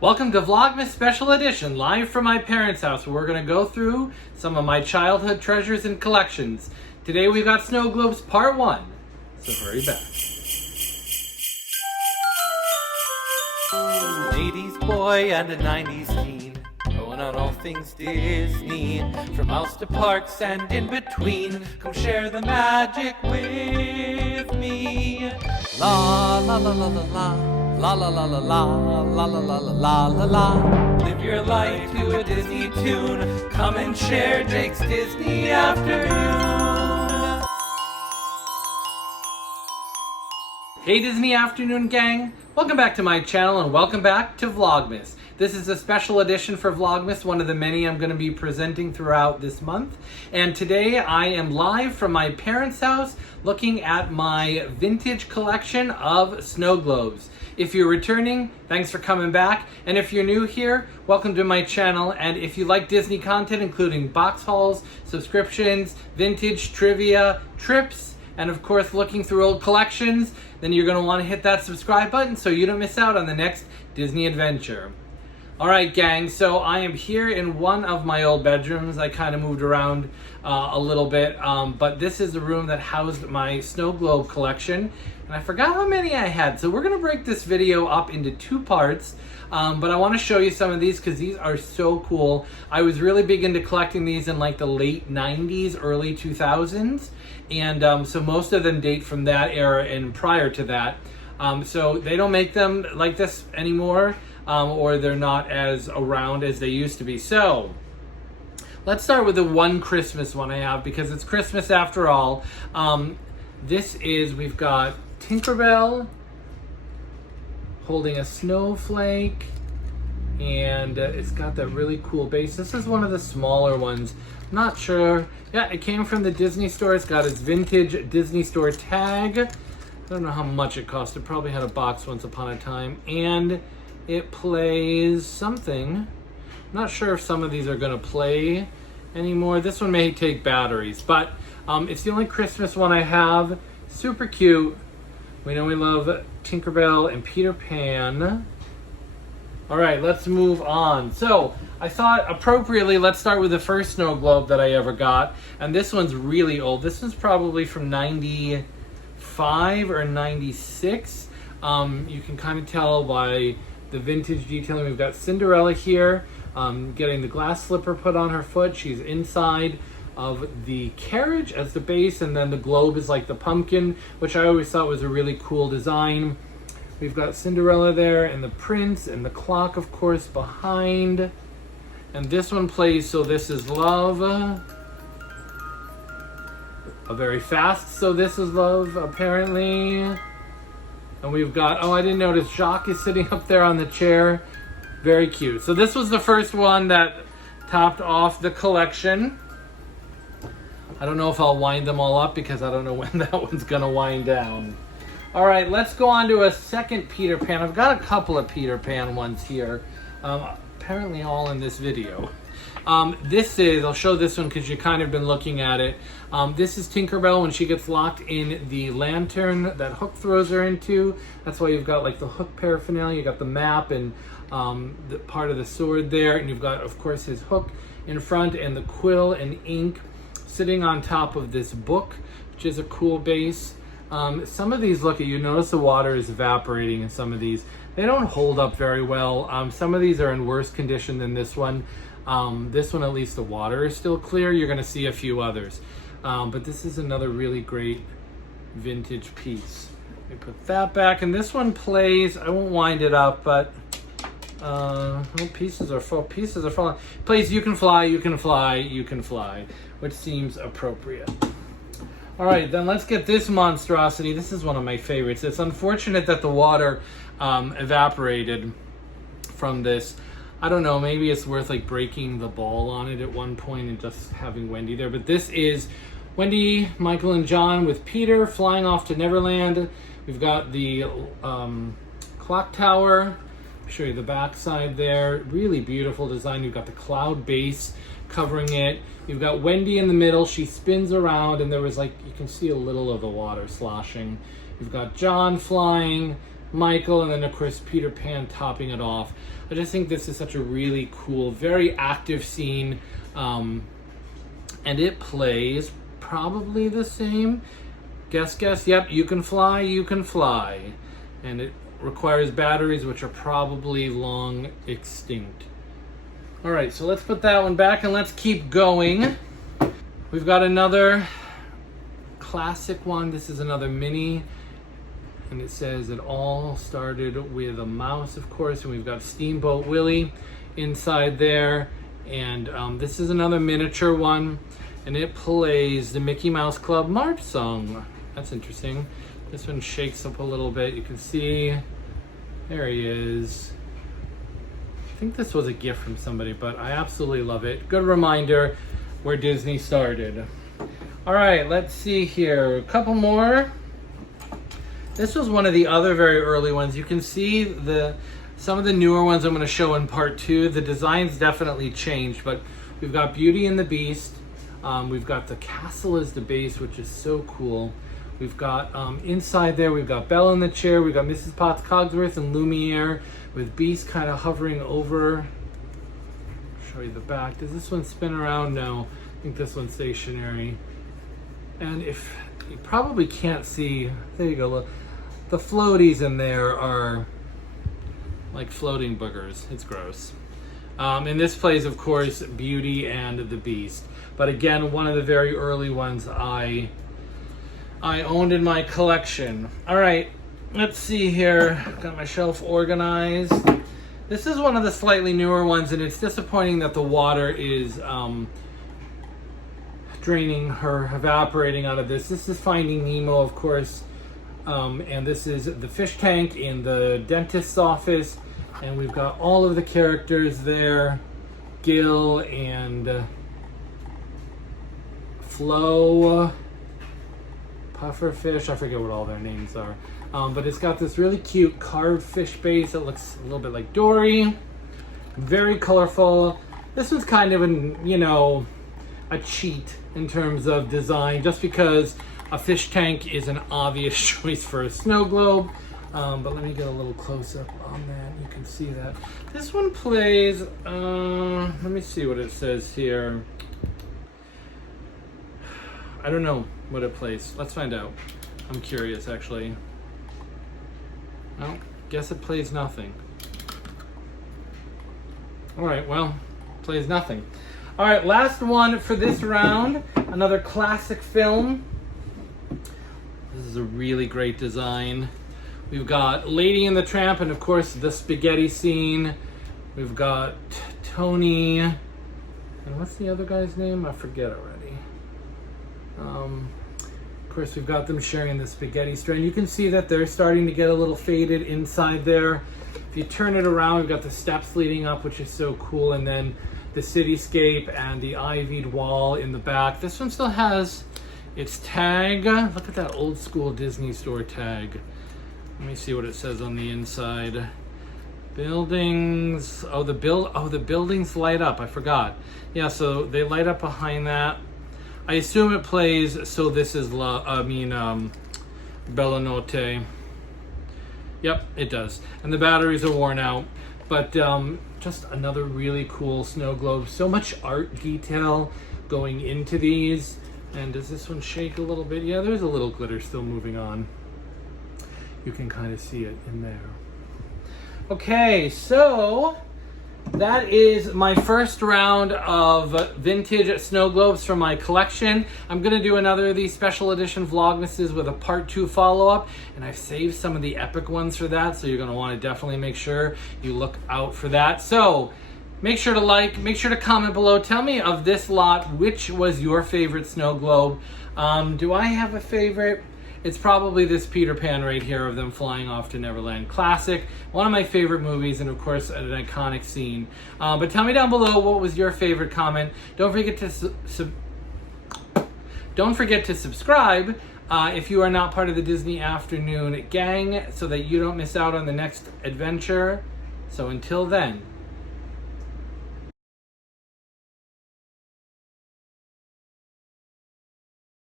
Welcome to Vlogmas Special Edition, live from my parents' house, where we're going to go through some of my childhood treasures and collections. Today we've got Snow Globes Part 1, so hurry back. 80s boy and a 90s teen, going on all things Disney, from house to parks and in between. Come share the magic with me. La la la la la la. La la la la la, la la la la la la. Live your life to a Disney tune. Come and share Jake's Disney Afternoon. Hey Disney Afternoon gang, welcome back to my channel and welcome back to Vlogmas. This is a special edition for Vlogmas, one of the many I'm going to be presenting throughout this month. And today I am live from my parents' house looking at my vintage collection of snow globes. If you're returning, thanks for coming back. And if you're new here, welcome to my channel. And if you like Disney content, including box hauls, subscriptions, vintage, trivia, trips, and of course looking through old collections, then you're going to want to hit that subscribe button so you don't miss out on the next Disney adventure. Alright gang, so I am here in one of my old bedrooms. I kind of moved around a little bit, but this is the room that housed my snow globe collection, and I forgot how many I had. So we're going to break this video up into two parts, but I want to show you some of these because these are so cool. I was really big into collecting these in like the late 90s, early 2000s, and so most of them date from that era and prior to that. So they don't make them like this anymore. Or they're not as around as they used to be. So let's start with the one Christmas one I have because it's Christmas after all. We've got Tinkerbell holding a snowflake, and it's got that really cool base. This is one of the smaller ones. I'm not sure. Yeah, it came from the Disney store. It's got its vintage Disney store tag. I don't know how much it cost. It probably had a box once upon a time. And it plays something. I'm not sure if some of these are going to play anymore. This one may take batteries, but it's the only Christmas one I have. Super cute. We know we love Tinkerbell and Peter Pan. All right, let's move on. So I thought appropriately, let's start with the first snow globe that I ever got. And this one's really old. This one's probably from 95 or 96. You can kind of tell by the vintage detailing. We've got Cinderella here, getting the glass slipper put on her foot. She's inside of the carriage as the base, and then the globe is like the pumpkin, which I always thought was a really cool design. We've got Cinderella there, and the prince, and the clock, of course, behind. And this one plays So This Is Love. A very fast So This Is Love, apparently. And we've got, oh, I didn't notice, Jacques is sitting up there on the chair. Very cute. So this was the first one that topped off the collection. I don't know if I'll wind them all up because I don't know when that one's going to wind down. All right, let's go on to a second Peter Pan. I've got a couple of Peter Pan ones here. Apparently all in this video. I'll show this one because you've kind of been looking at it. This is Tinkerbell when she gets locked in the lantern that Hook throws her into. That's why you've got like the Hook paraphernalia. You got the map and the part of the sword there. And you've got, of course, his Hook in front and the quill and ink sitting on top of this book, which is a cool base. Some of these, you notice the water is evaporating in some of these. They don't hold up very well. Some of these are in worse condition than this one. This one, at least the water is still clear. You're going to see a few others. But this is another really great vintage piece. Let me put that back. And this one plays, I won't wind it up, but pieces are full. Pieces are falling. Plays You Can Fly, You Can Fly, You Can Fly, which seems appropriate. All right, then let's get this monstrosity. This is one of my favorites. It's unfortunate that the water evaporated from this. I don't know, maybe it's worth like breaking the ball on it at one point and just having Wendy there. But this is Wendy, Michael, and John with Peter flying off to Neverland. We've got the clock tower. I'll show you the back side there. Really beautiful design. You've got the cloud base covering it. You've got Wendy in the middle. She spins around and there was you can see a little of the water sloshing. You've got John flying. Michael, and then of course Peter Pan topping it off. I just think this is such a really cool, very active scene, and it plays probably the same. Guess, yep, you can fly, and it requires batteries which are probably long extinct. All right, so let's put that one back and let's keep going. We've got another classic one. This is another mini, and it says it all started with a mouse, of course, and we've got Steamboat Willie inside there, and this is another miniature one, and it plays the Mickey Mouse Club March song. That's interesting. This one shakes up a little bit. You can see, there he is. I think this was a gift from somebody, but I absolutely love it. Good reminder where Disney started. All right, let's see here. A couple more. This was one of the other very early ones. You can see some of the newer ones I'm going to show in part 2. The designs definitely changed, but we've got Beauty and the Beast. We've got the castle as the base, which is so cool. We've got inside there, we've got Belle in the chair. We've got Mrs. Potts Cogsworth and Lumiere with Beast kind of hovering over. Show you the back. Does this one spin around? No, I think this one's stationary. And if you probably can't see, there you go, look. The floaties in there are like floating boogers. It's gross. And this plays, of course, Beauty and the Beast. But again, one of the very early ones I owned in my collection. All right, let's see here. Got my shelf organized. This is one of the slightly newer ones, and it's disappointing that the water is draining or evaporating out of this. This is Finding Nemo, of course. And this is the fish tank in the dentist's office. And we've got all of the characters there. Gil and Flo, Pufferfish, I forget what all their names are. But it's got this really cute carved fish base that looks a little bit like Dory. Very colorful. This was kind of a cheat in terms of design, just because a fish tank is an obvious choice for a snow globe. But let me get a little close up on that. You can see that. This one plays, let me see what it says here. I don't know what it plays. Let's find out. I'm curious, actually. Well, guess it plays nothing. All right, well, plays nothing. All right, last one for this round. Another classic film. This is a really great design. We've got Lady and the Tramp, and of course the spaghetti scene. We've got Tony, and what's the other guy's name? I forget already. Of course, we've got them sharing the spaghetti strand. You can see that they're starting to get a little faded inside there. If you turn it around, we've got the steps leading up, which is so cool, and then the cityscape and the ivied wall in the back. This one still has its tag. Look at that old school Disney store tag. Let me see what it says on the inside. Buildings. The buildings light up. I forgot. Yeah, so they light up behind that. I assume it plays So This Is Bella Notte. Yep, it does. And the batteries are worn out. But just another really cool snow globe. So much art detail going into these. And does this one shake a little bit? Yeah, there's a little glitter still moving on. You can kind of see it in there. Okay, so that is my first round of vintage snow globes from my collection. I'm going to do another of these special edition Vlogmases with a part 2 follow-up, and I've saved some of the epic ones for that, so you're going to want to definitely make sure you look out for that. So make sure to like, make sure to comment below. Tell me of this lot, which was your favorite snow globe? Do I have a favorite? It's probably this Peter Pan right here of them flying off to Neverland. Classic, one of my favorite movies, and of course an iconic scene. But tell me down below, what was your favorite comment? Don't forget to subscribe if you are not part of the Disney Afternoon gang, so that you don't miss out on the next adventure. So until then,